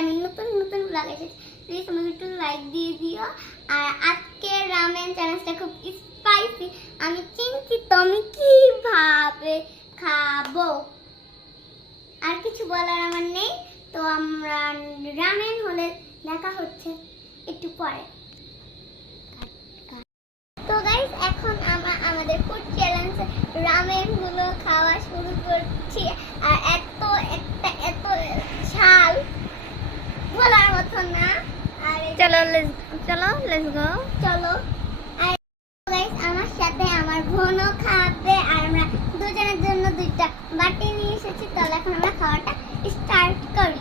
আমি নতুন নতুন ব্লগ এসেছি, প্লিজ আমাকে একটু লাইক দিয়ে দিও। আর আজকে রামেন চ্যালেঞ্জটা খুব স্পাইসি, আমি চিন্তিত আমি কিভাবে খাবো। আর কিছু বলার আমার নেই, তো আমরা রামেন হলে দেখা হচ্ছে একটু পরে। তো গাইস এখন আমরা আমাদের ফুড চ্যালেঞ্জ রামেন গুলো খাওয়া শুরু করছি। আর এত ঝাল বলার মতো না। আর চলো লেটস গো চলো। আর গাইস আমার সাথে আমার বোনও খাবে, আর আমরা দুজনের জন্য দুইটা বাটি নিয়ে এসেছি। তাহলে এখন আমরা খাওয়াটা স্টার্ট করি।